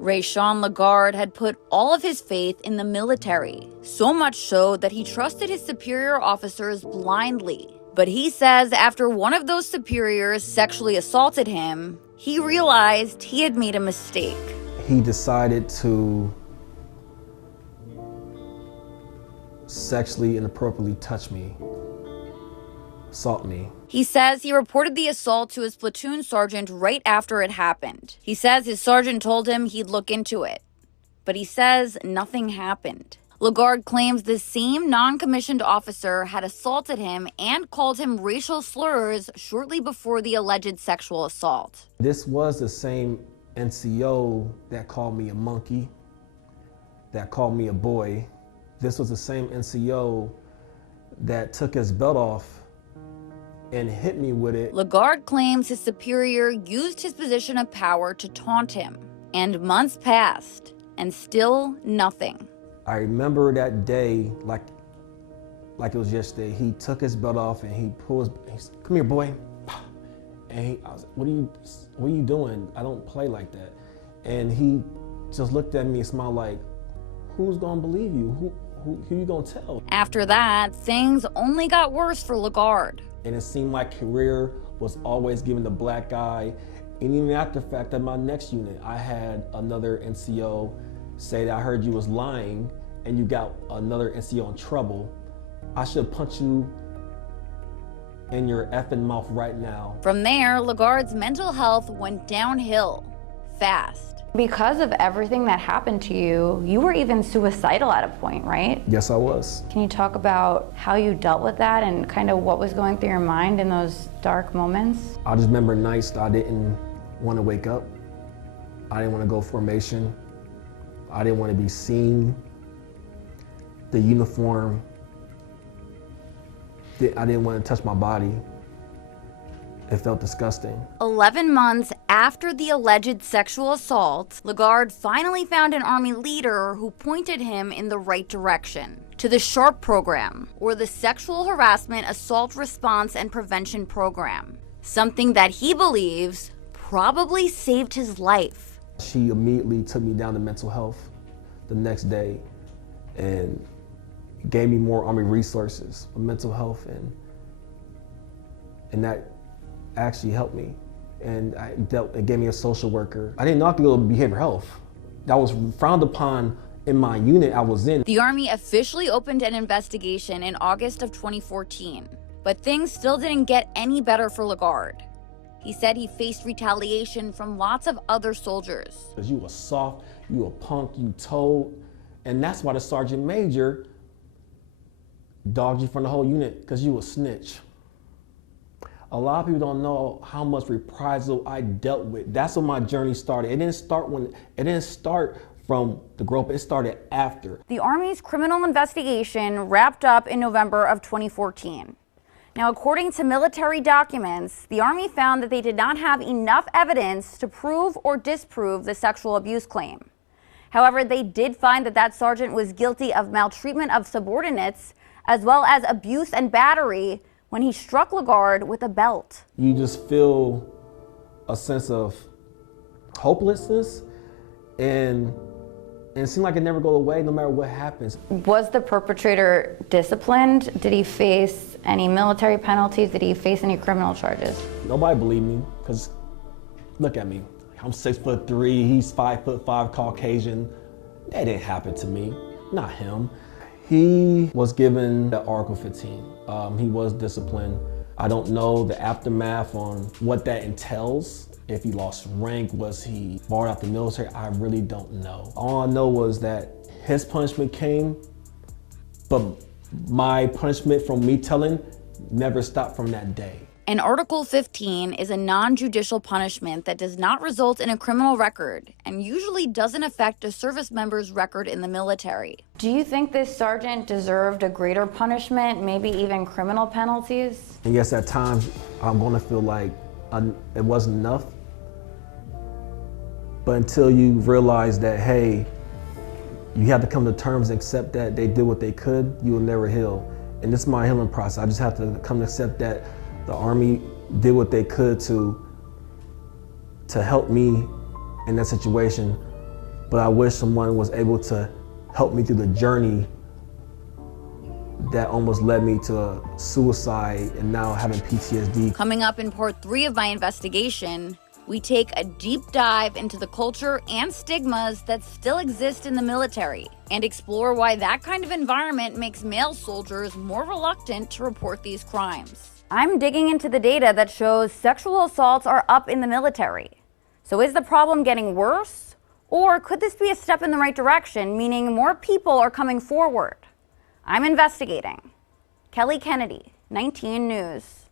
Rayshawn Lagarde had put all of his faith in the military, so much so that he trusted his superior officers blindly. But he says after one of those superiors sexually assaulted him, he realized he had made a mistake. He decided to sexually inappropriately touch me, assault me. He says he reported the assault to his platoon sergeant right after it happened. He says his sergeant told him he'd look into it, but he says nothing happened. Lagarde claims the same non-commissioned officer had assaulted him and called him racial slurs shortly before the alleged sexual assault. This was the same NCO that called me a monkey, that called me a boy. This was the same NCO that took his belt off and hit me with it. Lagarde claims his superior used his position of power to taunt him. And months passed, and still nothing. I remember that day like it was yesterday. He took his belt off and he pulled his, come here, boy. And I was like, what are you doing? I don't play like that. And he just looked at me and smiled like, who's gonna believe you? Who you gonna tell? After that, things only got worse for Lagarde. And it seemed my career was always given the black eye. And even after the fact that my next unit, I had another NCO say that I heard you was lying and you got another NCO in trouble. I should punch you in your effing mouth right now. From there, Lagarde's mental health went downhill fast. Because of everything that happened to you, you were even suicidal at a point, right? Yes, I was. Can you talk about how you dealt with that and kind of what was going through your mind in those dark moments? I just remember nights that I didn't want to wake up. I didn't want to go formation. I didn't want to be seen. The uniform, I didn't want to touch my body. It felt disgusting. 11 months after the alleged sexual assault, Lagarde finally found an Army leader who pointed him in the right direction, to the SHARP program, or the Sexual Harassment Assault Response and Prevention Program, something that he believes probably saved his life. She immediately took me down to mental health the next day and gave me more Army resources for mental health, and that actually helped me. And it gave me a social worker. I didn't know I could go to behavioral health. That was frowned upon in my unit I was in. The Army officially opened an investigation in August of 2014, but things still didn't get any better for Lagarde. He said he faced retaliation from lots of other soldiers. Because you were soft, you were punk, you told, and that's why the sergeant major dogged you from the whole unit, because you were a snitch. A lot of people don't know how much reprisal I dealt with. That's when my journey started. It didn't start from the group, it started after. The Army's criminal investigation wrapped up in November of 2014. Now, according to military documents, the Army found that they did not have enough evidence to prove or disprove the sexual abuse claim. However, they did find that that sergeant was guilty of maltreatment of subordinates, as well as abuse and battery when he struck Lagarde with a belt. You just feel a sense of hopelessness, and it seemed like it never goes away no matter what happens. Was the perpetrator disciplined? Did he face any military penalties? Did he face any criminal charges? Nobody believed me, because look at me. I'm 6'3", he's 5'5", Caucasian. That didn't happen to me, not him. He was given the Article 15. He was disciplined. I don't know the aftermath on what that entails. If he lost rank, was he barred out the military? I really don't know. All I know was that his punishment came, but my punishment from me telling never stopped from that day. An Article 15 is a non-judicial punishment that does not result in a criminal record and usually doesn't affect a service member's record in the military. Do you think this sergeant deserved a greater punishment, maybe even criminal penalties? And yes, at times I'm gonna feel like it wasn't enough. But until you realize that, hey, you have to come to terms and accept that they did what they could, you will never heal. And this is my healing process. I just have to come to accept that the Army did what they could to help me in that situation, but I wish someone was able to help me through the journey that almost led me to suicide and now having PTSD. Coming up in part 3 of my investigation, we take a deep dive into the culture and stigmas that still exist in the military and explore why that kind of environment makes male soldiers more reluctant to report these crimes. I'm digging into the data that shows sexual assaults are up in the military. So is the problem getting worse? Or could this be a step in the right direction, meaning more people are coming forward? I'm investigating. Kelly Kennedy, 19 News.